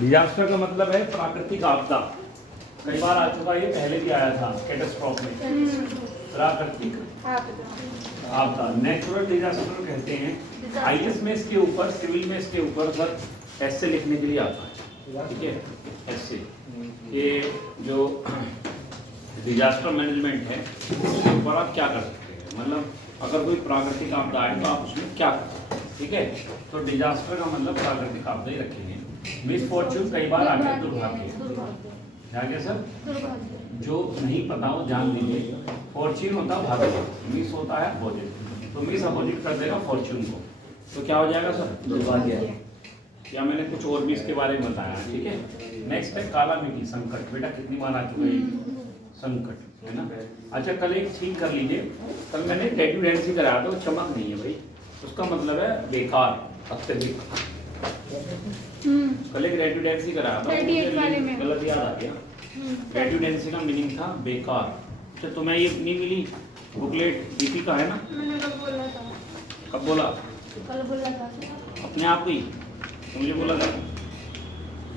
Disaster का मतलब है प्राकृतिक आपदा। कई बार आ चुका, ये पहले भी आया था कैटास्ट्रॉफ में। प्राकृतिक आपदा, नेचुरल डिजास्टर कहते हैं। आईएएस में इसके ऊपर, सिविल में इसके ऊपर सर ऐसे लिखने के लिए आता है, ठीक है। ऐसे ये जो डिजास्टर मैनेजमेंट है उसके ऊपर आप क्या कर सकते हैं, मतलब अगर कोई प्राकृतिक आपदा आए तो आप उसमें क्या कर सकते हैं, ठीक है। तो डिजास्टर का मतलब प्राकृतिक आपदा ही रखेंगे। मिस फॉर्च्यून कई बार आ गया, दुर्भाग्य। क्या क्या सर, जो नहीं पता हो जान लीजिए। फॉर्च्यून होता है भाग्य, मिस होता है अपोजिट। तो मिस अपोजिट कर देगा फॉर्च्यून को, तो क्या हो जाएगा सर, दुर्भाग्य। या मैंने कुछ और भी इसके बारे में बताया, ठीक है। नेक्स्ट है काला मिट्टी, संकट। बेटा कितनी बार आ चुका है संकट, है ना। अच्छा कल एक ठीक कर लीजिए, कल मैंने डेट्यूडेंसी कराया था, वो चमक नहीं है भाई, उसका मतलब है बेकार, अत्यधिक। कल एक रेट्यूडेंसी कराया था, गलत याद आ गया। रेट्यूडेंसी का मीनिंग था बेकार। अच्छा तुम्हें ये नहीं मिली बुकलेट, डीपी का है ना। मैंने कब बोला था? कब बोला? कल बोला था अपने आप ही मुझे बोला था,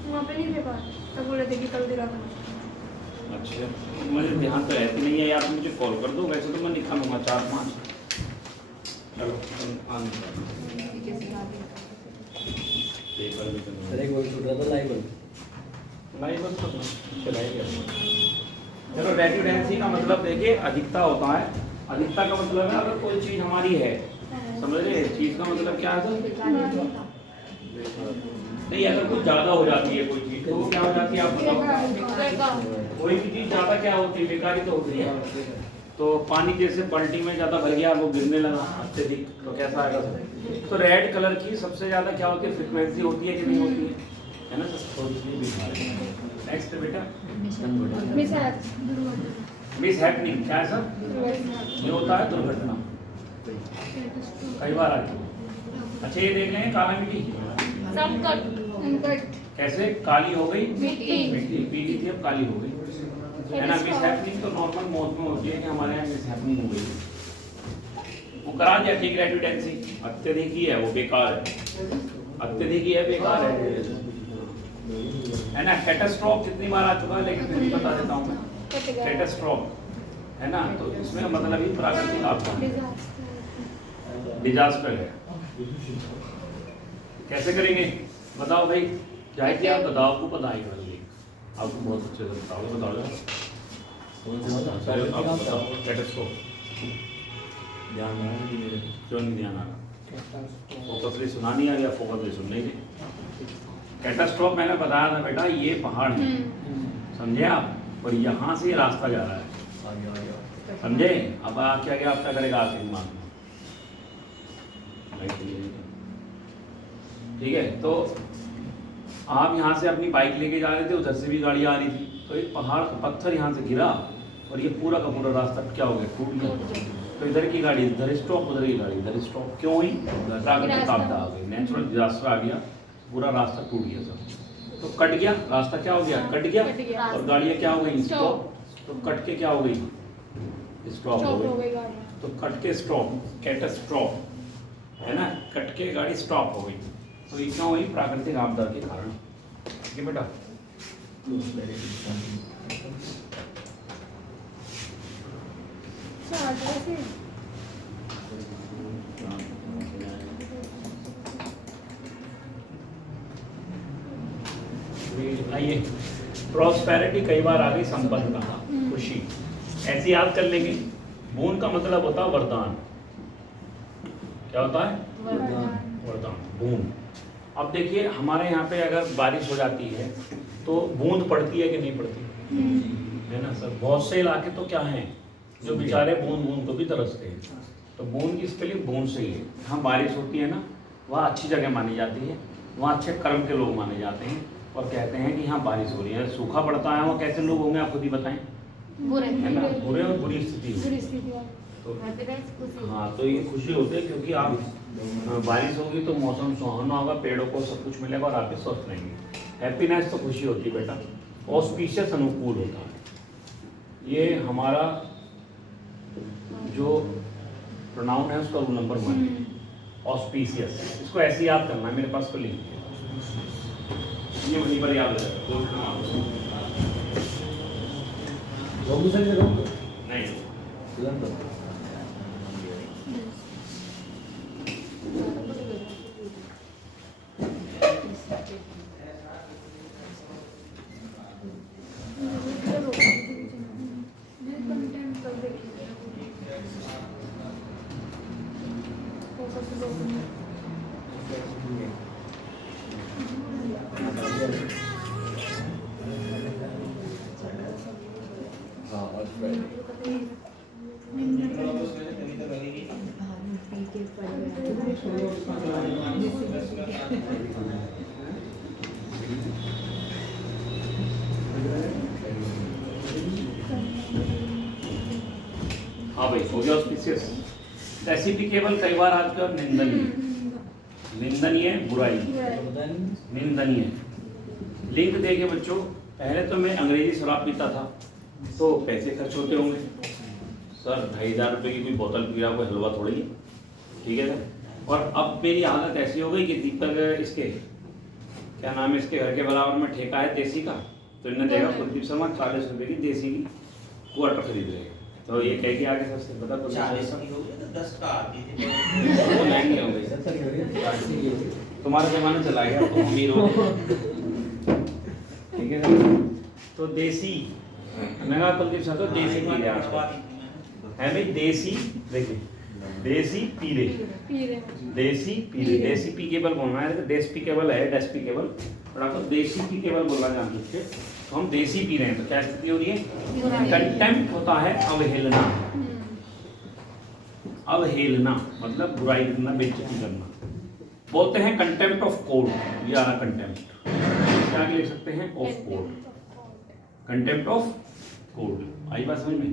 वहाँ पे नहीं दे पा, तब बोले थे कि कल दिला था। अच्छा मुझे ध्यान तो रहती नहीं है यार, मुझे कॉल कर दो, वैसे तो मैं लिखा लूँगा 4-5। चलो पेपर भी चलो रेट्यूडेंसी का मतलब देखिए अधिकता होता है। अधिकता का मतलब है अगर कोई चीज़ हमारी है, समझ रहे, चीज़ का मतलब क्या है नहीं, अगर कुछ ज़्यादा हो जाती है कोई चीज़ तो वो क्या हो जाती है आप बताओ। कोई भी चीज़ ज़्यादा क्या होती है, बेकारी तो होती है। तो पानी जैसे बाल्टी में ज़्यादा भर गया, वो गिरने लगा अत्यधिक, तो कैसा आएगा सर। तो रेड कलर की सबसे ज़्यादा क्या होती है, फ्रिक्वेंसी होती है कि नहीं होती है ना सर। नेक्स्ट बेटा मिस हैपनिंग, क्या है सर, ये होता है दुर्घटना, कई बार आती है। अच्छा ये देख लें काला मिट्टी, संकट कैसे काली हो गई, मिट्टी पीली थी अब काली हो गई, है ना। मिस हैपनिंग तो नॉर्मल मौत में होती है कि हमारे यहाँ मिस हैपनिंग हो गई, वो करा दिया ठीक। रेट्यूडेंसी अत्यधिक ही है, वो बेकार है, अत्यधिक ही है, बेकार है ना। कैटास्ट्रॉफ कितनी बार आ चुका है, लेकिन फिर भी बता देता हूँ मैं, कैटास्ट्रॉफ है ना। तो इसमें मतलब ही प्राकृतिक आपदा, डिजास्टर है। कैसे करेंगे बताओ भाई, चाहे कि आप बताओ, आपको पता ही कर ली, आपको बहुत अच्छे से बताओ कैटास्ट्रॉफ क्यों नहीं ध्यान आ रहा, फोकसली सुना नहीं आ गया, फोकसली सुन नहीं थी। कैटास्ट्रॉफ मैंने बताया था बेटा, ये पहाड़ है, समझे आप, और यहाँ से रास्ता जा रहा है, समझे। अब क्या क्या आपका करेगा आपके दिमाग में, ठीक है। तो आप यहाँ से अपनी बाइक लेके जा रहे थे, उधर से भी गाड़ी आ रही थी, तो एक पहाड़ का पत्थर यहाँ से गिरा और ये पूरा का पूरा रास्ता क्या हो गया, टूट गया। तो इधर की गाड़ी इधर स्टॉप, उधर की गाड़ी इधर स्टॉप, क्यों हुई, प्राकृतिक आपदा आ गई, नेचुरल डिजास्टर आ गया, पूरा रास्ता टूट गया सब। तो कट गया रास्ता, क्या हो गया, कट गया, और गाड़ियाँ क्या हो गई, स्टॉप। तो कट के क्या हो गई, स्टॉप हो गई। तो कट के स्टॉप, कैटास्ट्रॉफ है ना, कट के गाड़ी स्टॉप हो गई। तो ये क्यों हुई, प्राकृतिक आपदा के कारण, ठीक है बेटा। आइए, प्रॉस्पेरिटी कई बार आ गई, संपन्नता, खुशी, ऐसी याद कर लेंगे। बूंद का मतलब होता है वरदान, क्या होता है, वरदान, बूंद। अब देखिए हमारे यहाँ पे अगर बारिश हो जाती है तो बूंद पड़ती है कि नहीं पड़ती है ना सर। बहुत से इलाके तो क्या हैं जो बेचारे बूंद बूंद को भी तरसते हैं, तो बूंद की स्पेलिंग बूंद से ही है। जहाँ बारिश होती है ना, वहाँ अच्छी जगह मानी जाती है, वहाँ अच्छे कर्म के लोग माने जाते हैं, और कहते हैं कि यहाँ बारिश हो रही है। सूखा पड़ता है वहाँ कैसे लोग होंगे आप खुद ही बताएं, है ना, बुरे और बुरी स्थिति हो। तो हाँ, तो ये खुशी होती है क्योंकि आप बारिश होगी तो मौसम सुहावना होगा, पेड़ों को सब कुछ मिलेगा और आप भी स्वस्थ रहेंगे। हैप्पीनेस तो खुशी होती है बेटा। ऑस्पिशियस अनुकूल होता है, ये हमारा जो प्रोनाउन है उसका रूल नंबर 1 है। ऑस्पिशियस, इसको ऐसे याद करना है, मेरे पास तो लिख दिया, ये वहीं पर याद हो जाएगा। नहीं हाँ भाई, हो गया ऑस्पिशियस। रेसिपी केवल कई बार आज का निंदनीय, निंदनीय बुराई, निंदनीय। लिंक देखे बच्चों, पहले तो मैं अंग्रेजी शराब पीता था तो पैसे खर्च होते होंगे, सर 2,500 रुपये की कोई बोतल पी रहा, कोई हलवा थोड़ी है, ठीक है सर। और अब मेरी हालत ऐसी हो गई कि दीपक इसके क्या नाम है, इसके घर के बराबर में ठेका है देसी का, तो इन्होंने देखा कुलदीप शर्मा 40 रुपये की देसी की क्वार्टर खरीद रहे, तो ये कह के आगे सबसे पता 40 की हो गई तो 10 का आती थी, वो महंगी हो गई, तुम्हारा जमाना चला गया, तुम अमीर हो, ठीक है सर। तो देसी महंगा कुलदीप सर, तो देसी पी रहे है भाई, देसी देखिए, देसी पी रहे, देसी पी रहे, देसी पी केवल बोलना है, देश पी केवल है, डेस पी केवल, और आपको देसी पी केवल बोलना जान लीजिए। तो हम देसी पी रहे हैं, तो क्या स्थिति हो रही है, कंटेम्प्ट होता है अवहेलना, अवहेलना मतलब बुराई करना, बेइज्जती करना, बोलते हैं कंटेम्प्ट ऑफ कोर्ट, या कंटेम्प्ट क्या लिख सकते हैं, of court, contempt of court, आई बात समझ में।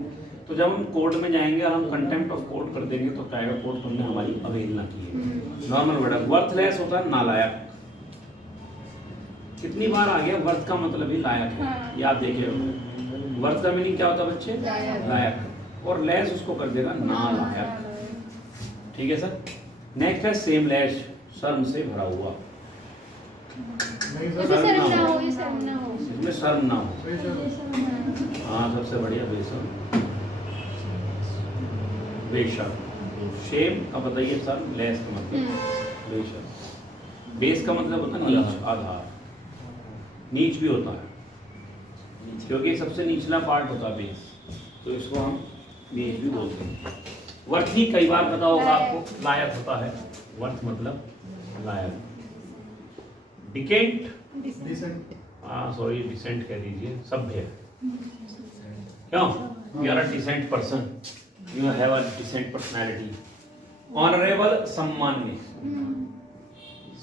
तो जब हम कोर्ट में जाएंगे और हम कंटेम्प्ट ऑफ कोर्ट कर देंगे तो क्या है, कोर्ट तुमने हमारी अवहेलना की है। नॉर्मल वर्ड है, वर्थलेस होता है नालायक, कितनी बार आ गया, वर्थ का मतलब ही लायक है, याद देखिए, वर्थ का मीनिंग क्या होता है बच्चे, लायक, और लेस उसको कर देगा नालायक, ठीक है सर। नेक्स्ट है सेम लेस, शर्म से भरा हुआ, शर्म ना हो, ये शर्म ना हो, इसमें शर्म ना हो, हाँ सबसे बढ़िया बेशर्म, बेशर्म, शेम का बताइए सर, लेस का मतलब बेशर्म, बेस का मतलब होता है नीच, आधार, नीच भी होता है क्योंकि सबसे निचला पार्ट होता है बेस, तो इसको हम बेस भी बोलते हैं। वर्थ भी कई बार पता होगा आपको, लायक होता है, वर्थ मतलब लायक। डिकेंट, हाँ सॉरी डिसेंट कह दीजिए, सभ्य, क्यों, you are a decent person, you have a decent personality. Honourable सम्मान्य,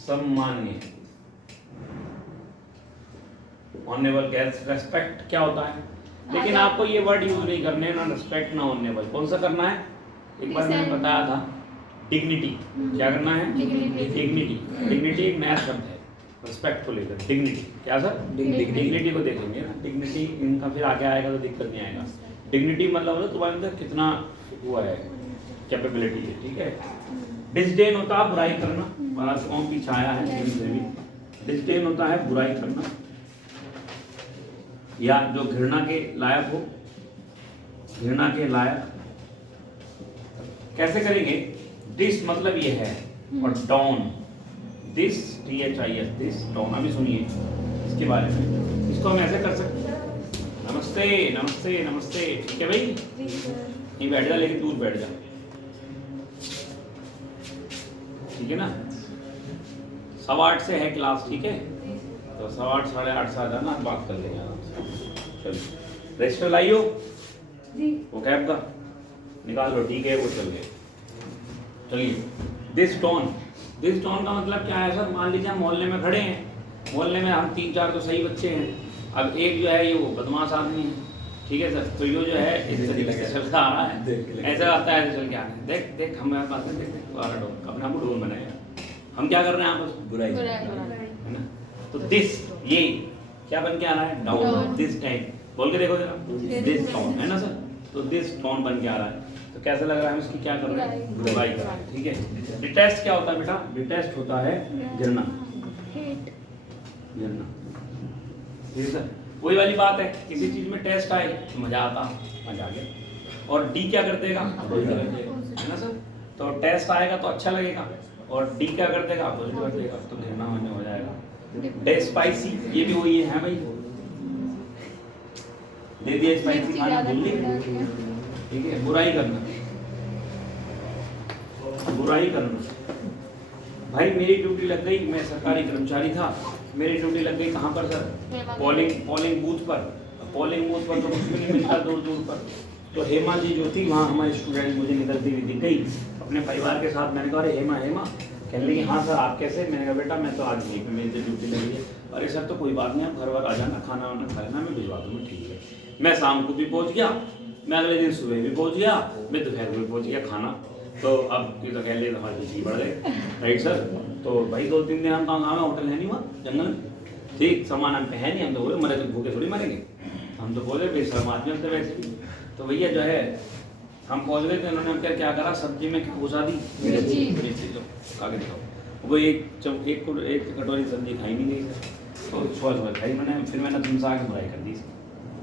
सम्मान्य, ऑनरेबल गेट्स रेस्पेक्ट क्या होता है, लेकिन आपको ये वर्ड यूज नहीं करने, ना रेस्पेक्ट ना ऑनरेबल, कौन सा करना है, एक बार मैंने बताया था, डिग्निटी, क्या करना है, डिग्निटी, डिग्निटी एक नया शब्द है रिस्पेक्ट को लेकर, डिग्निटी क्या सर, डिग्निटी को देखेंगे ना, डिग्निटी इनका फिर आगे आएगा तो दिक्कत नहीं आएगा। डिग्निटी मतलब तुम्हारे अंदर कितना हुआ है, कैपेबिलिटी है, ठीक है। डिसडेन होता है बुराई करना, बड़ा कौन पीछे आया है, डिसडेन होता है बुराई करना, या जो घृणा के लायक हो, घृणा के लायक कैसे करेंगे, दिस मतलब ये है, और down, this THIS, this down, अभी सुनिए इसके बारे में, इसको हम ऐसे कर सकते हैं, नमस्ते नमस्ते नमस्ते, ठीक है भाई, नहीं बैठ जा लेकिन दूर बैठ जा, ठीक है ना। 8:15 से है क्लास, ठीक है, तो 8:15 8:30 से आ जाना, बात कर लेंगे आराम से। चलो रजिस्टर लाइयो, वो कैब का निकाल लो, ठीक है, वो चल गए। चलिए, दिस टोन, दिस टोन का मतलब क्या है सर, मान लीजिए हम मोहल्ले में खड़े हैं, मोहल्ले में हम 3-4 तो सही बच्चे हैं, अब एक जो है ये वो बदमाश आदमी है, ठीक है सर, तो ये जो है इस तरीके से चलता आ रहा है, ऐसा आता है, ऐसे चल के आ रहा है, देख देख हमारे पास में, देख देख अपने आप को ढोल बनाएगा, हम क्या कर रहे हैं आपस बुराई, है ना। तो दिस, ये क्या बन के आ रहा है, डाउन, दिस टाइम, बोल के देखो जरा, दिस डाउन, है ना सर, तो दिस डाउन बन के आ रहा है। तो कैसा लग रहा है हम इसकी क्या कर रहे हैं, बुराई कर रहे हैं, ठीक है। डिटेस्ट क्या होता है बेटा, डिटेस्ट होता है घृणा, घृणा, ठीक है सर। वही वाली बात है, किसी चीज में टेस्ट आए तो मजा आता, मजा आ गया। और डी क्या कर देगा, अपोजिट कर देगा, है ना सर। तो टेस्ट आएगा तो अच्छा लगेगा, और डी क्या कर देगा, अपोजिट कर देगा, तो घृणा होने हो जाएगा। डे स्पाइसी, ये भी वही है भाई, दे दिया स्पाइसी खाना, ठीक है। बुराई करना, बुराई करना। भाई मेरी ड्यूटी लग गई, मैं सरकारी कर्मचारी था, मेरी ड्यूटी लग गई कहाँ पर सर, पोलिंग बूथ पर। पोलिंग बूथ पर तो कुछ भी नहीं मिलता दूर दूर पर। तो हेमा जी जो थी वहाँ हमारी स्टूडेंट मुझे निकलती हुई दिख गई अपने परिवार के साथ। मैंने कहा अरे हेमा हेमा, कहने लगी हाँ सर आप कैसे। मैंने कहा बेटा मैं तो आज नहीं पे, मेरी ड्यूटी लगी है। अरे सर तो कोई बात नहीं, आप घर वर आ जाना, खाना वाना खा लेना, मैं भिजवा दूँगा, ठीक है। मैं शाम को भी पहुँच गया, मैं अगले दिन सुबह भी पहुँच गया, मैं दोपहर में पहुँच गया खाना। तो अब ये तो कह लिए हमारे पीछे बढ़ गए, राइट सर। तो भाई 2-3 दिन हम कहाँ होटल है नहीं वहाँ जंगल में, ठीक, सामान हम पे है नहीं, हम तो बोले मरे तो भूखे थोड़ी मरेंगे, हम तो बोले बेशर्म आदमी हम तो वैसे भी। तो भैया जो है हम पहुँच गए, तो इन्होंने क्या करा, सब्जी में घुसा दी मिर्ची, लो खा के दिखाओ। वो एक कटोरी सब्जी खाई नहीं गई सर, तो सुबह खाई मैंने, फिर मैंने तुमसे आके बुराई कर दी।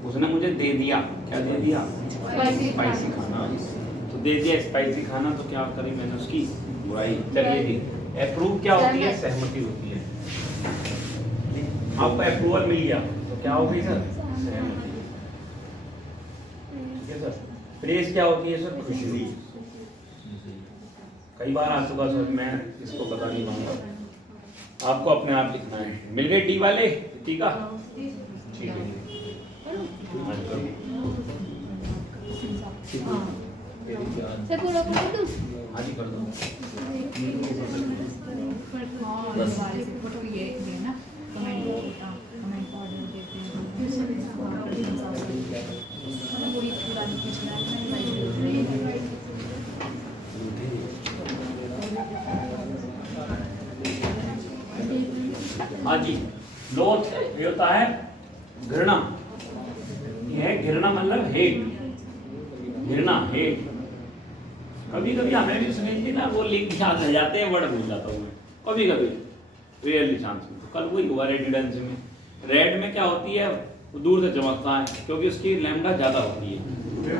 उसने मुझे दे दिया, क्या दे दिया, स्पाइसी खाना, तो दे दिया स्पाइसी खाना, तो क्या करी मैंने उसकी बुराई। चलिए जी, अप्रूव क्या होती है, सहमति होती है। आपको अप्रूवल मिल गया तो क्या हो गई सर, सहमति, ठीक है सर। प्रेज क्या होती है सर, खुशी। कई बार आ चुका सर, मैं इसको बता नहीं पाऊंगा, आपको अपने आप लिखना है। मिल गए डी वाले, ठीक है, ठीक है। हाँ जी कर दो। हाँ जी, लोथ ये होता है घृणा, ये है घृणा मतलब हेट, घृणा हेट। कभी कभी हमें भी सुनेंगे ना, वो लिख याद रह जाते हैं, वर्ड भूल जाता हूँ मैं कभी कभी, रियली चांस में। तो कल वही हुआ रेडिडेंस में, रेड में क्या होती है, वो दूर से चमकता है क्योंकि उसकी लैम्डा ज़्यादा होती है,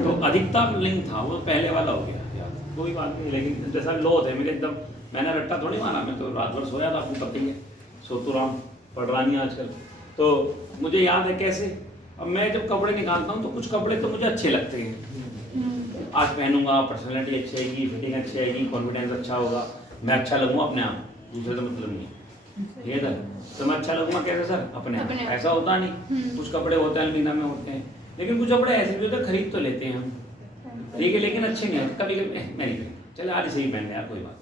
तो अधिकतम लिंक था वो पहले वाला हो गया यार, कोई बात नहीं। लेकिन जैसा लोथ है, मेरे एकदम मैंने रट्टा थोड़ी मारा, मैं तो रात भर सोया था, आपको पता ही है, सोतुराम पढ़ रहा नहीं आजकल। तो मुझे याद है कैसे, अब मैं जब कपड़े निकालता हूँ तो कुछ कपड़े तो मुझे अच्छे लगते हैं, आज पहनूंगा, पर्सनैलिटी अच्छी आएगी, फिटिंग अच्छी आएगी, कॉन्फिडेंस अच्छा होगा, मैं अच्छा लगूंगा अपने आप, दूसरे से मतलब नहीं है, ठीक है सर। तो मैं अच्छा लगूंगा कैसे सर, अपने आप। ऐसा होता नहीं, कुछ कपड़े होते हैं अलमीरा में होते हैं, लेकिन कुछ कपड़े ऐसे भी होते हैं खरीद तो लेते हैं हम, ठीक है, लेकिन अच्छे नहीं होते। कभी कभी मैं नहीं पहन, चले आज सही पहन यार, कोई बात,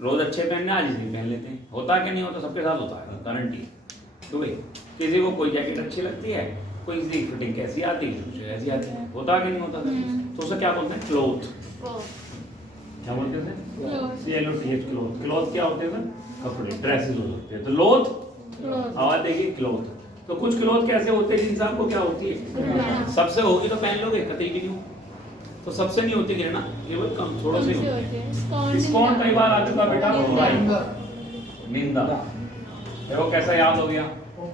रोज अच्छे पहनने आज ही पहन लेते हैं। होता कि नहीं होता, सबके साथ होता है, गारंटी। तो भाई किसी को कोई जैकेट अच्छी लगती है, कोई किसी की फिटिंग कैसी आती है, कुछ ऐसी आती है, होता कि नहीं होता सर। तो उसे क्या बोलते हैं, क्लोथ, क्या बोलते हैं, CLOTH, क्लोथ। क्लोथ क्या होते हैं सर, कपड़े, ड्रेसेस होते हैं। तो लोथ, आवाज देखिए, क्लोथ। तो कुछ क्लोथ कैसे होते हैं जिनसे आपको क्या होती है, सबसे होगी तो पहन लोगे, कतई भी नहीं, तो सबसे नहीं होती घृणा, केवल कम थोड़े से होती है। स्कॉन कई बार आ चुका बेटा, निंदा, देखो कैसा याद हो गया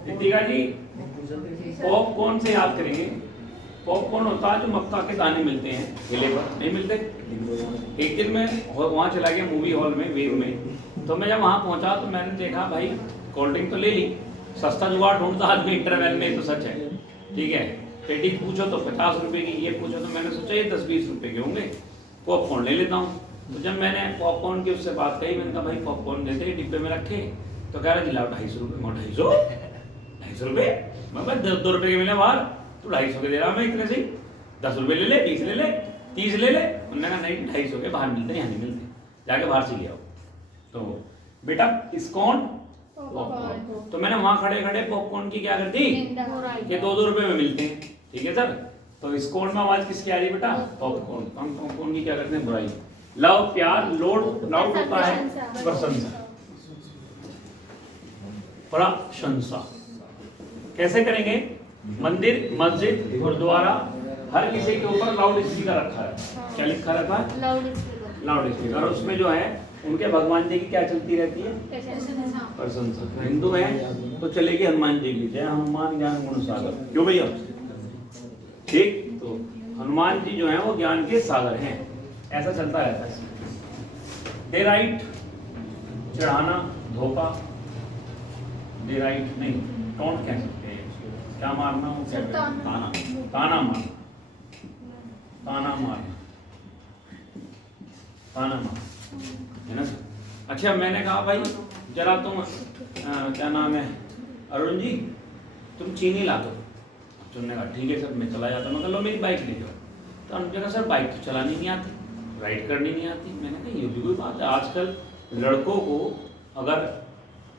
रितिका जी। पॉपकॉर्न से याद करेंगे, पॉपकॉर्न होता है जो मक्का के दाने मिलते हैं ठेले पर, नहीं मिलते। एक दिन मैं वहाँ चला गया मूवी हॉल में, वेव में, तो मैं जब वहाँ पहुँचा तो मैंने देखा भाई कोल्ड ड्रिंक तो ले ली, सस्ता जुगाड़ ढूंढता आदमी इंटरवल में, तो सच है, ठीक है। पेटी पूछो तो 50 रुपए की, ये पूछो तो मैंने सोचा ये 10-20 रुपए के होंगे, पॉपकॉर्न ले लेता हूँ। तो जब मैंने पॉपकॉर्न की उससे बात कही, मैंने कहा भाई पॉपकॉर्न देते डिब्बे में रखे, तो कह रहा जिला 250 रुपये। 250 रुपये, मैं 2 रुपये के मिले बाहर, तो 250 के दे रहा मैं इतने से, 10 रुपये ले ले, 20 ले ले, 30 ले ले। उन्होंने कहा नहीं 250 के बाहर मिलते हैं, यहाँ नहीं मिलते, जाके बाहर से ले आओ। तो बेटा स्कॉन, तो मैंने वहां खड़े खड़े पॉपकॉर्न की क्या कर दी, ये 2-2 रुपए में मिलते हैं, ठीक है सर। तो स्कॉन में आवाज किसकी आ रही बेटा, पॉपकॉर्न। हम पॉपकॉर्न की क्या करते हैं, बुराई। लव प्यार, लोड लाउड होता है प्रशंसा, प्रशंसा कैसे करेंगे, मंदिर, मस्जिद, गुरुद्वारा, हर किसी के ऊपर लाउड स्पीकर रखा है। क्या लिखा रहता है? Loud speaker. और उसमें जो है उनके भगवान जी की क्या चलती रहती है? प्रशंसा। हिंदू हैं तो चलेगी हनुमान जी की, जय हनुमान ज्ञान गुण सागर। क्यों भैया? ठीक, तो हनुमान जी जो है वो ज्ञान के सागर हैं, ऐसा चलता रहता है। डे राइट चढ़ाना, धोखा। डे राइट नहीं, टोंट कह सकते हैं। क्या मारना? वो क्या कहते हैं? ताना। ताना मारना, ताना मारना, ताना मारना, है ना। अच्छा, मैंने कहा भाई जरा तुम क्या नाम है अरुण जी, तुम चीनी ला दो। तुमने कहा ठीक है सर, मैं चला जाता हूँ। मैं कहा लो मेरी बाइक ले जाओ। तो उन्होंने कहा सर बाइक तो चलानी नहीं आती, राइड करनी नहीं आती। मैंने कहा ये भी कोई बात है, आजकल लड़कों को अगर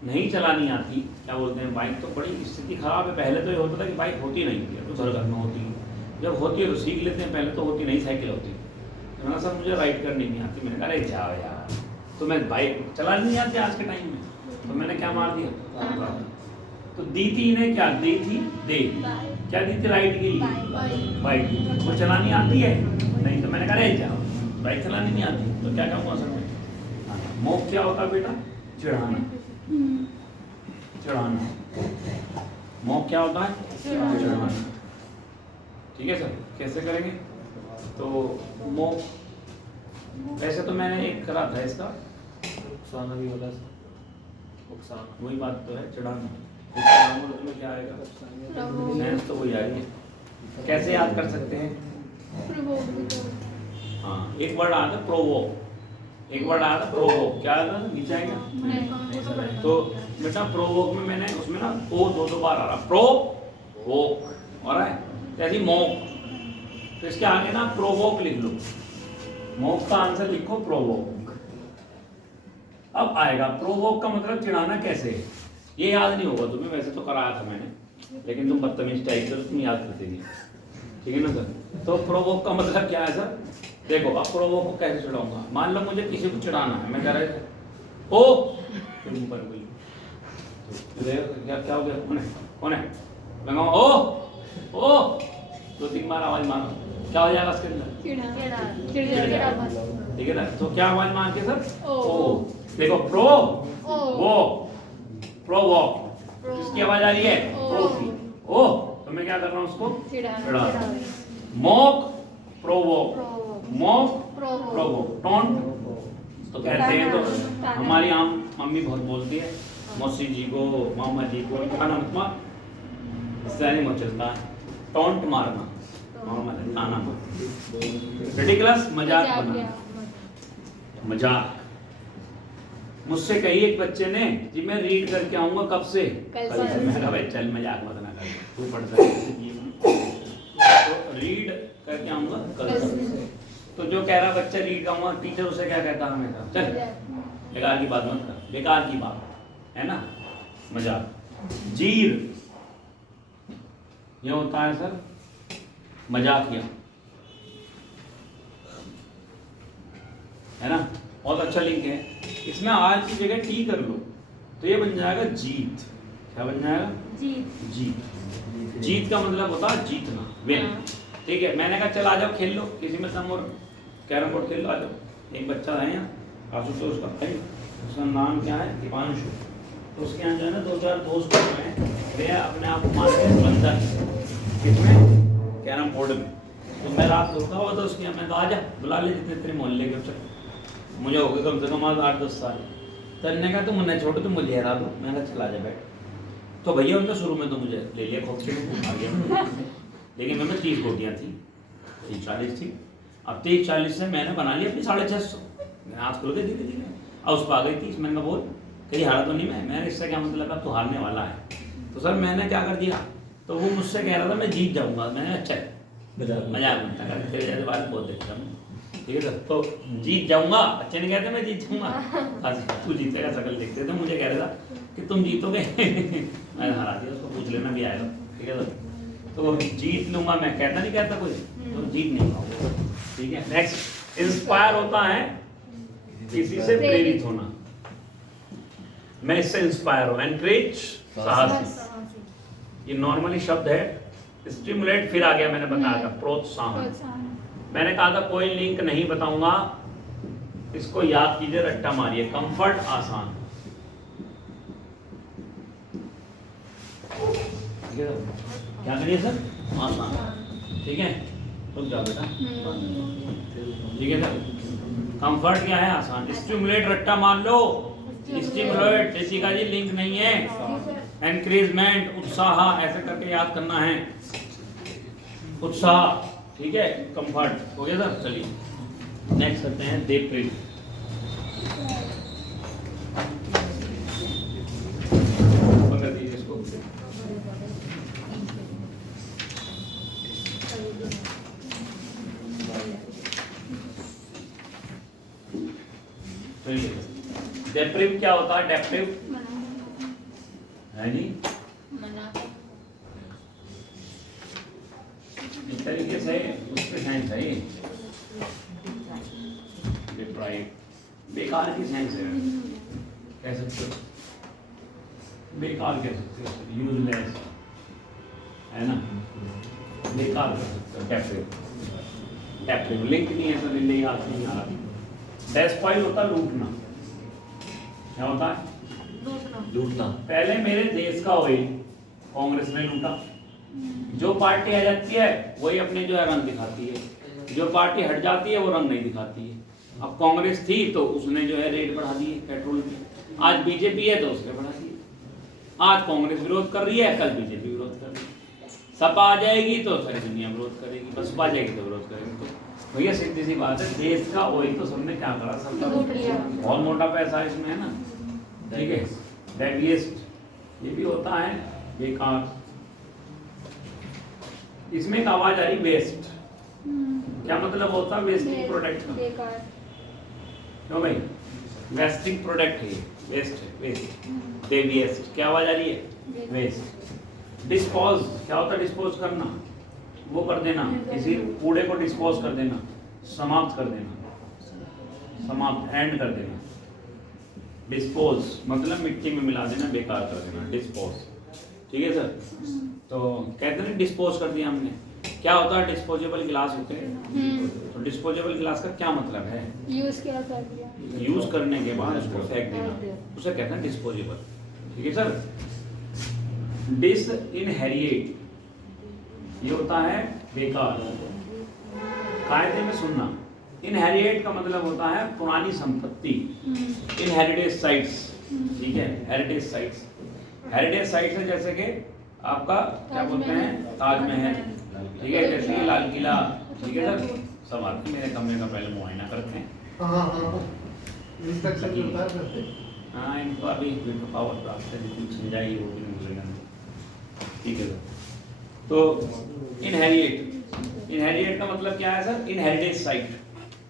नहीं चलानी आती, क्या बोलते हैं, बाइक तो बड़ी स्थिति खराब है। पहले तो ये होता था कि बाइक होती नहीं थी, तो घर घर में होती है। जब होती है तो सीख लेते हैं, पहले तो होती नहीं, साइकिल होती है। तो मैंने सर मुझे राइड करनी नहीं आती। मैंने कहा अरे जाओ यार, तो मैं बाइक चलानी नहीं आती आज के टाइम में। तो मैंने क्या मार दिया? तो दी थी इन्हें, क्या दी थी? दे। क्या दी थी? राइड के लिए बाइक। वो चलानी आती है नहीं, तो मैंने कहा अरे जाओ, बाइक चलानी नहीं आती तो क्या कहूँगा सर मैं? मोह क्या होता है बेटा? चिढ़ाना। चढ़ाना। मोह क्या होता है? चढ़ाना। ठीक है सर, कैसे करेंगे? तो मोह, वैसे तो मैंने एक करा था इसका, उकसाना भी बोला था। उकसाना वही बात तो है, चढ़ाना। उसमें क्या आएगा? सेंस तो वही आ रही है। कैसे याद कर सकते हैं? हाँ, एक वर्ड आता है प्रोवोक। एक वर्ड आया था प्रोवोक। क्या आया था? नीचे आएगा। तो बेटा प्रोवोक में मैंने उसमें ना ओ दो बार आ रहा, प्रो वोक और है जैसी मोक। तो इसके आगे ना प्रोवोक लिख लो, मोक का आंसर लिखो प्रोवोक। अब आएगा प्रोवोक का मतलब चिढ़ाना कैसे है, ये याद नहीं होगा तुम्हें, वैसे तो कराया था मैंने, लेकिन तुम बदतमीज टाइप से तुम याद करते थे, ठीक है ना सर। तो प्रोवोक का मतलब क्या है सर? देखो अब प्रोवोक को कैसे चिढ़ाऊंगा। मान लो मुझे किसी को चिढ़ाना है, मैं कह रहा ओ ऊपर क्या क्या हो गया? कौन है? कौन है? मैं कहूँ ओ 2-3 बार आवाज मारो, क्या हो जाएगा उसके अंदर? ठीक है ना। तो क्या आवाज मार के सर? ओ। देखो प्रो वो प्रोवोक, किसकी आवाज आ रही है? प्रो की। ओ तो मैं क्या कर रहा हूँ उसको? चिढ़ा। Mock provoke, mock provoke. Taunt तो कहते हैं, तो हमारी आम मम्मी बहुत बोलती है, मौसी जी को, मामा जी को, खाना मत मार, इससे नहीं मुझे चलता है। टोंट मारना, मामा ताना मारना, रिडिकुलस मजाक बनाना, मजाक। मुझसे कही एक बच्चे ने जी मैं रीड करके आऊंगा कब से? कल से। मैं कहा भाई चल मजाक मत ना कर, तू पढ़ता है तो रीड करके आऊंगा कल से। तो जो कह रहा बच्चा रीड आऊंगा, टीचर उसे क्या कहता? हमें चल बेकार की बात मत कर, बेकार की बात है ना, मजाक। जीर ये होता है सर मजाकिया, है ना। बहुत अच्छा लिंक है, इसमें आर की जगह टी कर लो तो ये बन जाएगा जीत। क्या बन जाएगा? जीत। जीत, जीत का मतलब होता है जीतना, विन। ठीक है, मैंने कहा चल आ जाओ खेल लो, किसी में सम और कैरम बोर्ड खेल लो, आ जाओ। एक बच्चा है यहाँ आशुतोष का भाई, उसका नाम क्या है? दीपांशु। तो उसके यहाँ जो है ना 2-4 दोस्त हैं, वे अपने आप को मानते हैं बंदर, किसमें? कैरम बोर्ड में। तो मैं रात को रुका हुआ था उसके यहाँ, मैं कहा आ जा बुला ले जितने तेरे मोहल्ले के, मुझे हो गए कम से कम 8-10 साल। तो ने कहा तुम मुझे छोड़ो, तुम मुझे हरा दो। मैंने कहा चला जा बैठ। तो भैया उनका शुरू में तो मुझे ले लिया खोपचे में, आ गया। लेकिन मैं 30 गोटियाँ थी, 30-40 थी। अब 30-40 से मैंने बना लिया अपनी 650। मैं हाथ खुल गए धीरे धीरे, और उस पर आ गई 30। मैंने कहा बोल कहीं हारा तो नहीं मैंने इससे क्या मतलब है? तू हारने वाला है। तो सर मैंने क्या कर दिया, तो वो मुझसे कह रहा था मैं जीत जाऊँगा। मैंने अच्छा मजाक बनता कर, तेरे जैसे बात बहुत देखता हूँ, ठीक है सर। तो जीत जाऊंगा, बच्चे ने कहते मैं जीत जाऊंगा, तू जीतेगा शकल देखते थे। मुझे कह रहा था कि तुम जीतोगे मैंने हरा दिया उसको, पूछ लेना भी आएगा, ठीक है सर। तो जीत लूंगा मैं, कहता नहीं कहता कुछ, तो जीत नहीं पाऊंगा, ठीक है। नेक्स्ट, इंस्पायर होता है किसी से प्रेरित होना। मैं इससे इंस्पायर हूँ। एनकरेज साहसी, ये नॉर्मली शब्द है स्टिमुलेट फिर आ गया, मैंने बताया था प्रोत्साहन। मैंने कहा था कोई लिंक नहीं बताऊंगा, इसको याद कीजिए, रट्टा मारिए। कंफर्ट आसान, ठीक है क्या करिए सर, आसान, ठीक है रुक जाओ बेटा, ठीक है सर। कंफर्ट क्या है, आसान। स्टिमुलेट रट्टा मान लो, स्टिमुलेट जैसिका जी लिंक नहीं है। एनकरेजमेंट उत्साह, ऐसे करके याद करना है, उत्साह, ठीक है। कंफर्ट हो गया सर। चलिए नेक्स्ट करते हैं देवप्रीत। पकड़ दीजिए इसको। डेप्रिव क्या होता है, डेप्रिव है जी, इस तरीके से उसके साइंस है ये, डिप्राइव बेकार की साइंस है, कह सकते हो, बेकार कह सकते हो, यूजलेस है ना, बेकार कह सकते हो। डेप्रिव, डेप्रिव लिंक नहीं है सर, नहीं याद नहीं आ रहा। डेस्पॉइल होता लूटना, क्या होता है, लूटना। पहले मेरे देश का ऑयल कांग्रेस ने लूटा, जो पार्टी आ जाती है वही अपने जो है रंग दिखाती है, जो पार्टी हट जाती है वो रंग नहीं दिखाती है। अब कांग्रेस थी तो उसने जो है रेट बढ़ा दिए पेट्रोल के, आज बीजेपी है तो उसने बढ़ा दिए। आज कांग्रेस विरोध कर रही है, कल बीजेपी विरोध कर रही है। सपा आ जाएगी तो सारी दुनिया विरोध करेगी, बसपा आ जाएगी तो विरोध करेगी। तो भैया सीधी सी बात है, देश का ऑयल तो सबने क्या करा, सब बहुत मोटा पैसा इसमें है ना, ठीक है। दैट वेस्ट ये भी होता है बेकार। इसमें एक आवाज आ रही वेस्ट, क्या मतलब होता है वेस्टिंग प्रोडक्ट का, क्यों भाई, वेस्टिंग प्रोडक्ट है, वेस्ट है, वेस्ट दे वेस्ट, क्या आवाज आ रही है, वेस्ट। डिस्पोज क्या होता है, डिस्पोज करना, वो कर देना, किसी कूड़े को डिस्पोज कर देना, समाप्त कर देना, समाप्त एंड कर देना। डिस्पोज मतलब मिट्टी में मिला देना, बेकार कर देना, डिस्पोज, ठीक है सर। तो कहते हैं डिस्पोज कर दिया हमने, क्या होता है, डिस्पोजेबल गिलास होते हैं, तो डिस्पोजेबल गिलास का क्या मतलब है, यूज किया कर दिया, यूज करने के बाद उसको फेंक देना, उसे कहते हैं डिस्पोजेबल, ठीक है सर। डिस इनहेरिएट ये होता है बेकार, कायदे में सुनना। इनहेरिएट का मतलब होता है पुरानी संपत्ति, इनहेरिटेज साइट्स, ठीक है, हेरिटेज साइट्स। हेरिटेज साइट्स है जैसे कि आपका क्या बोलते हैं, ताजमहल, ठीक है, जैसे लाल किला, ठीक है सर। सब आते मेरे कमरे का पहले मुआयना करते हैं, हाँ इनको अभी पावर प्राप्त है, जितनी समझाइए वो भी मुझे, ठीक है सर। तो इनहेरिएट, इनहेरिएट का मतलब क्या है सर, इनहेरिटेज साइट।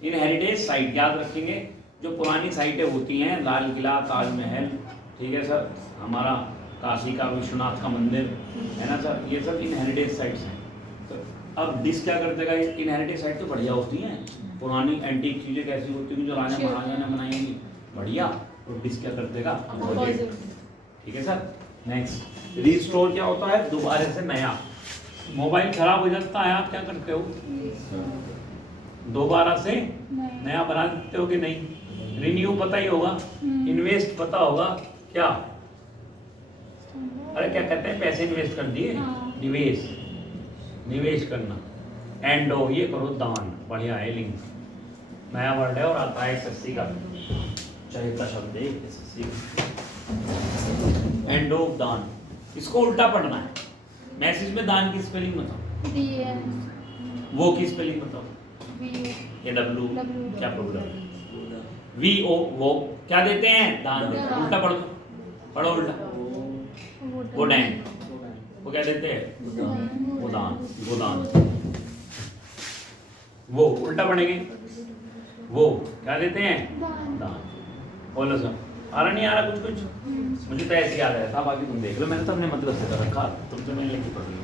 इनहेरिटेज साइट याद रखेंगे, जो पुरानी साइटें होती हैं, लाल किला, ताजमहल, ठीक है सर, हमारा काशी का विश्वनाथ का मंदिर है ना सर, ये सब इनहेरिटेज साइट्स हैं। तो अब डिस क्या कर देगा, इनहेरिटेज साइट तो बढ़िया होती हैं, पुरानी एंटीक चीज़ें कैसी होती हैं जो राजा महाराजा ने बनाई होंगी, बढ़िया, तो डिस क्या कर देगा, ठीक है सर। नेक्स्ट रीस्टोर क्या होता है, दोबारा से नया। मोबाइल खराब हो जाता है, आप क्या करते हो, दोबारा से नया बना देते हो कि नहीं। रिन्यू पता ही होगा, इन्वेस्ट पता होगा, क्या, अरे क्या कहते हैं, पैसे इन्वेस्ट कर दिए, निवेश, निवेश करना। एंडो ये करो दान, बढ़िया है लिंक, नया वर्ड है और आता है एसएससी का, चाहे का शब्द है एसएससी। एंडो दान, इसको उल्टा पढ़ना है। मैसेज में दान की स्पेलिंग बताओ, वो की स्पेलिंग बताओ, ये डब्लू, क्या प्रॉब्लम, वी ओ, वो क्या देते हैं, दान देते हैं, उल्टा पढ़ो, पढ़ो उल्टा, वो डैन, वो क्या देते हैं, वो दान, वो दान, वो उल्टा पढ़ेंगे, वो क्या देते हैं, दान। बोलो सर, आ रहा नहीं आ रहा, कुछ कुछ मुझे तो ऐसे याद आया था, बाकी तुम देख लो, मैंने तो अपने मतलब से कर रखा, तुमसे मैंने लिखी पढ़ ली,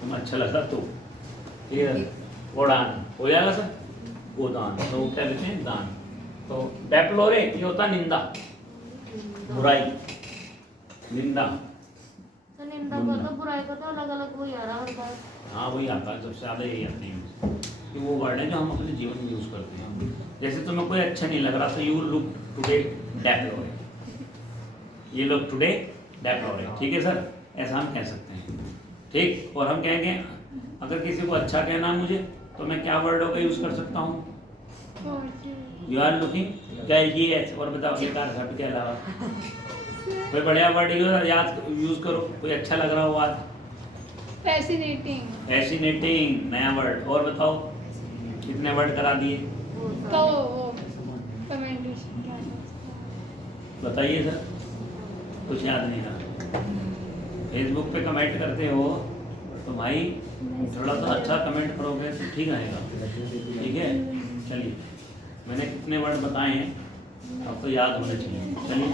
तुम्हें अच्छा लगा तो ठीक है। वो दान हो जाएगा सर, वो दान, तो वो क्या देते हैं, दान। तो डेप्लोरे ये होता निंदा, बुराई, निंदा, निंदा का तो बुराई का तो अलग अलग वही आ रहा हर बार। हाँ वही आता है, सबसे ज़्यादा यही आते हैं कि वो वर्ड है जो हम अपने जीवन में यूज़ करते हैं। जैसे तुम्हें कोई अच्छा नहीं लग रहा तो यू लुक टुडे डेप्लोरे, ये लोग टुडे डेप्लोरे, ठीक है सर, ऐसा हम कह सकते हैं। ठीक, और हम कहेंगे अगर किसी को अच्छा कहना है मुझे तो मैं क्या वर्ड का यूज़ कर सकता हूँ? यू आर लुकिंग, क्या ये है? और बताओ ये कार के अलावा कोई बढ़िया वर्ड याद यूज़ करो, कोई अच्छा लग रहा हो आज। फैसिनेटिंग, फैसिनेटिंग नया वर्ड। और बताओ कितने वर्ड करा दिए? तो वो कमेंटेशन बताइए सर, कुछ याद नहीं रहा। फेसबुक पे कमेंट करते हो तो भाई थोड़ा सा अच्छा कमेंट करोगे तो ठीक रहेगा, ठीक है। चलिए मैंने कितने वर्ड बताए हैं अब तो याद होने चाहिए। चलिए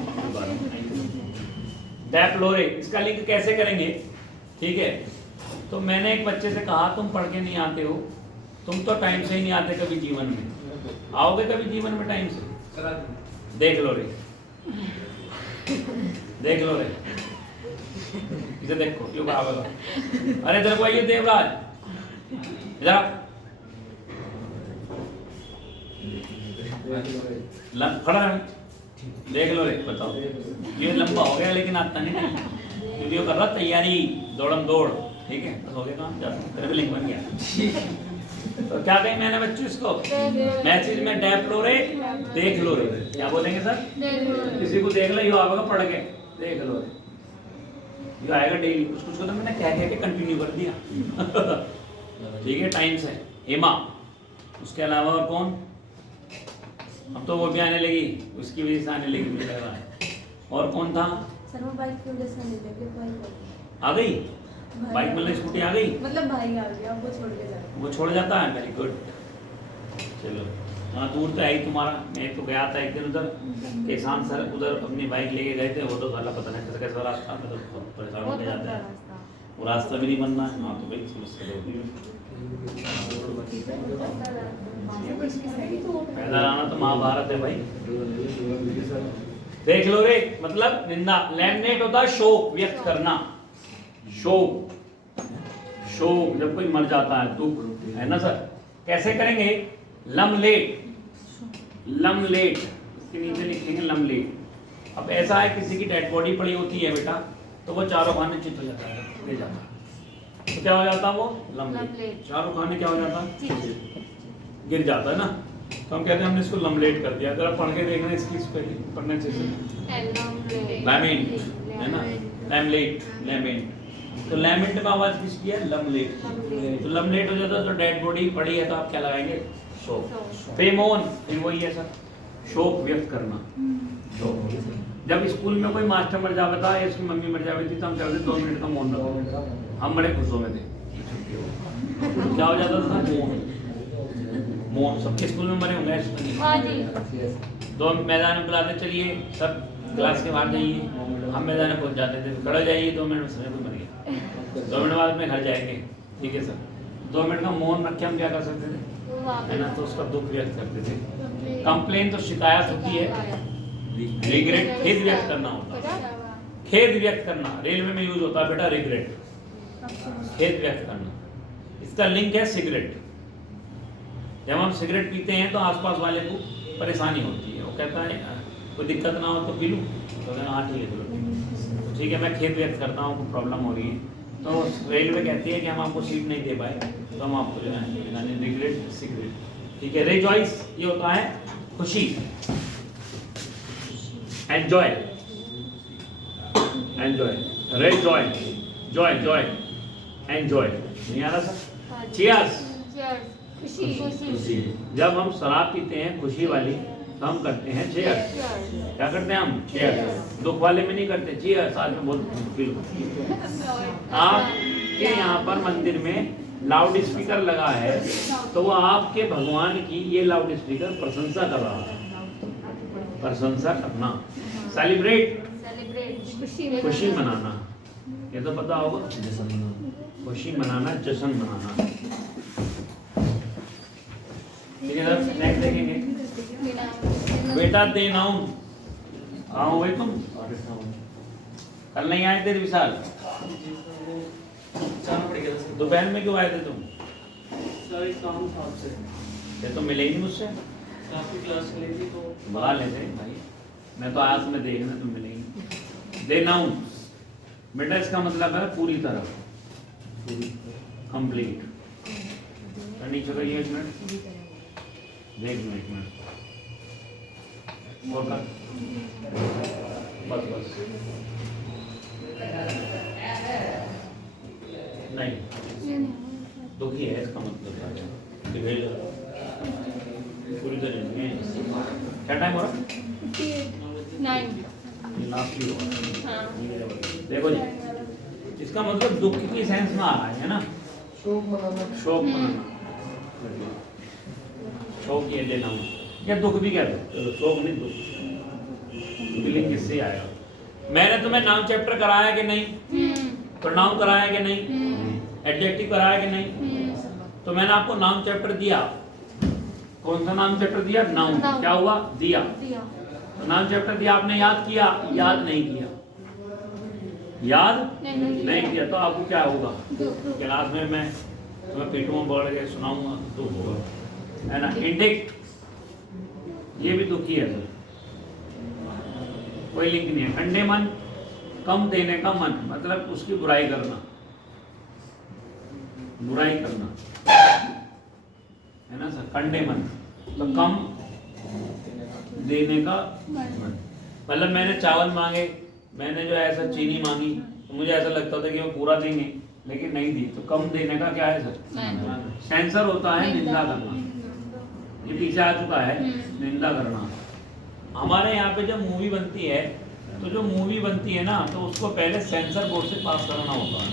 डेप्लोरे, इसका लिंक कैसे करेंगे? ठीक है, तो मैंने एक बच्चे से कहा तुम पढ़ के नहीं आते हो, तुम तो टाइम से ही नहीं आते कभी जीवन में, आओगे कभी जीवन में टाइम से? देख लो रे, देख लो रे, इसे देखो क्यों भागेगा? अरे इधर को आइए देवराज, इधर खड़ा है, देख लो रे, बताओ। ये लंबा हो गया लेकिन आता नहीं ना, वीडियो कर रहा तैयारी, दौड़म दौड़, ठीक है, बस हो गया काम, तेरे भी लिंक बन गया। तो क्या कहें मैंने बच्चों इसको? मैसेज में डेप्लोरे, देख लो रे, क्या बोलेंगे सर? किसी को देख लो, यो आएगा पढ़ के, देख लो रे, यो आएगा डेली। कुछ कुछ को तो मैंने कह के कंटिन्यू कर दिया, ठीक है, टाइम से। हेमा, उसके अलावा और कौन? अब तो वो भी आने लगी, उसकी वजह से आने लगी मुझे लग रहा है। और कौन था? सर वो बाइक की वजह से नहीं लगे, बाइक आ गई, बाइक मतलब स्कूटी आ गई, मतलब भाई आ गया, वो छोड़ के जा वो छोड़ जाता है। वेरी गुड, चलो। हाँ दूर तो है ही तुम्हारा, मैं तो गया था एक दिन उधर, किसान सर उधर अपनी बाइक लेके गए थे, वो तो साला पता नहीं कैसा कैसा रास्ता, मैं तो बहुत परेशान होके जाता है, वो रास्ता भी नहीं बनना है। हाँ तो भाई समस्या होती है, पैदा आना तो महाभारत है भाई। देख लो रे मतलब निंदा, लैमिनेट होता है शोक व्यक्त करना, शोक, शोक जब कोई मर जाता है, दुख है ना सर। कैसे करेंगे? लमलेट, लमलेट, इसके नीचे लिखेंगे लमलेट। अब ऐसा है किसी की डेड बॉडी पड़ी होती है बेटा, तो वो चारों खाने चित हो जाता है, ले जाता है, तो क्या हो जाता है वो? लमलेट। चारों खाने क्या हो जाता है? गिर जाता है ना, तो हम कहते हैं हमने इसको लमलेट कर दिया। अगर आप पढ़ के देखना इसकी पढ़ने से लैमेंट है ना, लैमलेट, लैमेंट। तो लैमेंट में आवाज किसकी है? लमलेट। तो लमलेट हो जाता है, तो डेड बॉडी पड़ी है तो आप क्या लगाएंगे? शोक। फेमोन, फिर वही है सर, शोक व्यक्त करना, शोक। जब स्कूल में कोई मास्टर मर जाता था या उसकी मम्मी मर जाती थी तो हम कहते 2 मिनट का मौन रखो, हम बड़े खुश हो गए थे। क्या हो जाता था? मौन, मौन। सबके स्कूल में मरे होंगे। तो मैदान में बुलाते, चलिए सब क्लास के बाहर जाइए, हम मैदान में पहुंच जाते थे, खड़े जाइए 2 मिनट में समय मर गया, 2 मिनट बाद में घर जाएंगे, ठीक है सर। 2 मिनट का मौन रख के हम क्या कर सकते थे? है ना, तो उसका दुख व्यक्त करते थे। कंप्लेन तो शिकायत होती है, रिग्रेट खेद व्यक्त करना होता है, खेद व्यक्त करना रेलवे में यूज होता है बेटा, रिग्रेट, खेद व्यक्त करना। इसका लिंक है सिगरेट। जब हम सिगरेट पीते हैं तो आसपास वाले को परेशानी होती है, वो कहता है कोई दिक्कत ना हो तो पी लूँ, तो कहना हाँ ठीक है चलो, ठीक है मैं खेद व्यक्त करता हूँ, कोई प्रॉब्लम हो रही है। तो रेलवे कहती है कि हम आपको सीट नहीं दे पाए, तो हम आपको जो है रिग्रेट सिगरेट, ठीक है। रिजॉइस ये होता है खुशी, enjoy, enjoy, rejoice, joy, joy, enjoy, नहीं आ रहा सर? चीयर्स, खुशी। जब हम शराब पीते हैं खुशी वाली तो हम करते हैं चीयर्स। क्या करते हैं हम? चीयर्स। दुख वाले में नहीं करते चीयर्स, आज में बहुत बिल्कुल। आपके यहाँ पर मंदिर में लाउड स्पीकर लगा है तो वो आपके भगवान की ये लाउड स्पीकर प्रशंसा कर रहा है, प्रशंसा करना, सेलिब्रेट, खुशी मनाना, ये तो पता होगा, खुशी मनाना, जश्न मनाना, ठीक है सर। नेक्स्ट देखेंगे बेटा दे नाउन। आओ भाई तुम कल नहीं आए थे विशाल, जाना पड़ेगा सर। दोपहर में क्यों आए थे तुम? सर एक काम था आपसे। ये तो मिले ही नहीं मुझसे। आपकी क्लास चली थी तो बुला लेते भाई, मैं तो आज में देखना तुम मिले ही नहीं। देनाउंस बेटा इसका मतलब है पूरी तरह, कंप्लीट। नीचे का ये 1 मिनट देख लो, 1 मिनट और कर। बस बस नहीं ये नहीं दुखी है इसका मतलब है कि भेज पूरी तरह नहीं है। क्या टाइम हो रहा है? 9 ये लास्ट ही होगा। हाँ देखो जी, इसका मतलब दुख की सेंस में आ रहा है ना, शोक मनाना, शोक ये देना हूँ या दुख भी कह दो, शोक नहीं दुख, फीलिंग किससे आएगा? मैंने तुम्हें नाउन चैप्टर कराया कि नहीं? प्रोनाउन कराया कि नहीं? एडजेक्टिव कराया कि नहीं? तो मैंने आपको नाउन चैप्टर दिया, कौन सा नाउन चैप्टर दिया? नाउन। क्या हुआ? दिया। तो नाउन चैप्टर दिया, आपने याद किया? याद नहीं किया। याद नहीं किया तो आपको क्या होगा? क्लास में मैं तुम्हें पीठों में पकड़ के सुनाऊंगा तो होगा, है ना? इंडिक्ट ये भी दुखी है सर, कोई लिंक नहीं है। ठंडे मन, कम देने का मन, मतलब उसकी बुराई करना, बुराई करना, है ना सर? ठंडे मन तो कम देने का मन। मतलब मैंने चावल मांगे, मैंने जो ऐसा चीनी मांगी तो मुझे ऐसा लगता था कि वो पूरा देंगे, लेकिन नहीं दी, तो कम देने का क्या है सर? सेंसर होता है निंदा करना, ये पीछे आ चुका है, निंदा करना। हमारे यहाँ पे जब मूवी बनती है तो जो मूवी बनती है ना तो उसको पहले सेंसर बोर्ड से पास कराना होता है।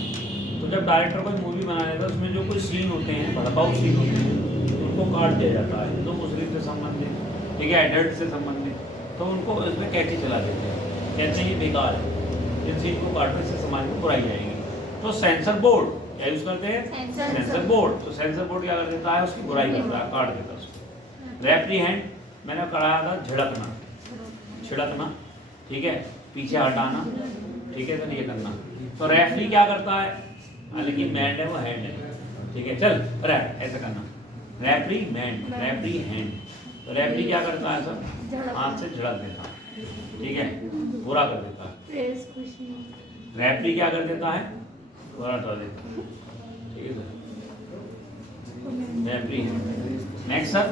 तो जब डायरेक्टर कोई मूवी बना लेता है उसमें जो कोई सीन होते हैं, भड़काऊ सीन होते हैं, उनको काट दिया जाता है, तो मुस्लिम से संबंधित, ठीक है, एडल्ट से संबंधित, तो उनको इसमें कैची चला देते हैं, कहते हैं ये बेकार है, इन सीन को काटने से समाज में बुराई जाएगी। तो सेंसर बोर्ड क्या यूज करते हैं? Sensor board. तो सेंसर बोर्ड क्या कर देता है? उसकी बुराई करता है, काट देता है उसको। रेप्रीहेंड मैंने कराया था झिड़कना, छिड़कना, ठीक है, पीछे हटाना, ठीक है, तो ये करना। तो रेफरी क्या करता है? लेकिन मैंड है वो हैंड है, ठीक है, चल रैप ऐसा करना, रेफरी मैंड, रेफरी हैंड। तो रेफरी क्या करता है सर? हाथ से झड़क देता है, ठीक है, पूरा कर देता है। रेफरी क्या कर देता है? पूरा हटा देता है, ठीक है sir, referee hand. Next sir,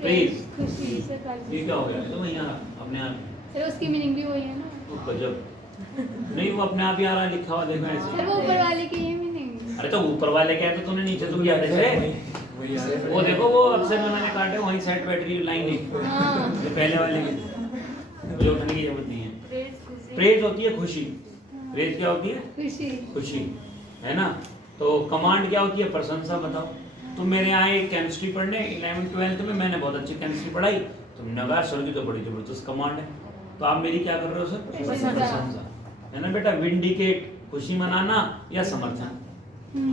please. खुशी से कर ये क्या हो गया? तो यहाँ अपने आप सर उसकी मीनिंग भी वही है ना तो गजब नहीं, वो अपने आप ही आ रहा है, लिखा हुआ देखो सर, ऐसे। वो ऊपर वाले की ये मीनिंग। अरे तो ऊपर वाले क्या है तो तूने नीचे तो किया थे, वो देखो वो अक्सर मैंने काटे वहीं सेट बैटरी लाइन नहीं, हाँ जो पहले वाले की मुझे उठने की जरूरत नहीं है। प्रेज होती है खुशी, प्रेज क्या होती है? खुशी। खुशी, है ना? तो कमांड क्या होती है? प्रशंसा। बताओ तुम मेरे यहाँ एक केमिस्ट्री पढ़ने 11th 12th में, मैंने बहुत अच्छी केमिस्ट्री पढ़ाई, तुमने कहा सर की तो बड़ी जबरदस्त कमांड है, तो आप मेरी क्या कर रहे हो सर? प्रशंसा, है ना बेटा? विंडिकेट खुशी मनाना या समर्थन,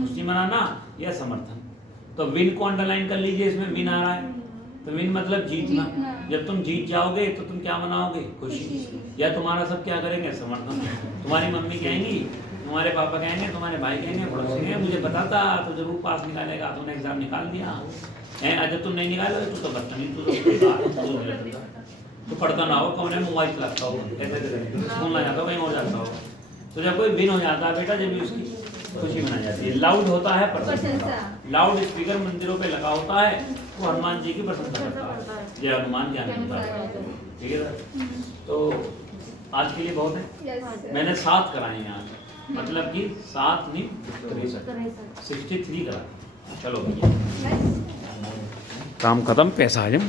खुशी मनाना या समर्थन। तो विन को अंडरलाइन कर लीजिए, इसमें विन आ रहा है, तो विन मतलब जीतना। जब तुम जीत जाओगे तो तुम क्या मनाओगे? खुशी। या तुम्हारा सब क्या करेंगे? समर्थन। तुम्हारी मम्मी कहेंगी, तुम्हारे पापा कहेंगे, तुम्हारे भाई कहेंगे, पड़ोसी कहेंगे मुझे पता था तो जरूर पास निकालेगा, तूने एग्जाम निकाल दिया है, जब तुम नहीं निकालोगे तू तो बदतमीज, तो पढ़ता ना हो, कौन है मोबाइल चलाता हो, ऐसे स्कूल ना जाता हो, कहीं और जाता हो। तो जब कोई विन हो जाता है बेटा, जब भी उसकी खुशी मनाई जाती है। लाउड होता है प्रशंसा, लाउड स्पीकर मंदिरों पे लगा होता है, वो हनुमान जी की प्रशंसा करता है, जय हनुमान ज्ञान देता है, ठीक है सर? तो आज के लिए बहुत है, मैंने 7 कराए हैं आज, मतलब कि 7 नहीं 63 करा। चलो भैया काम खत्म, पैसा हजम।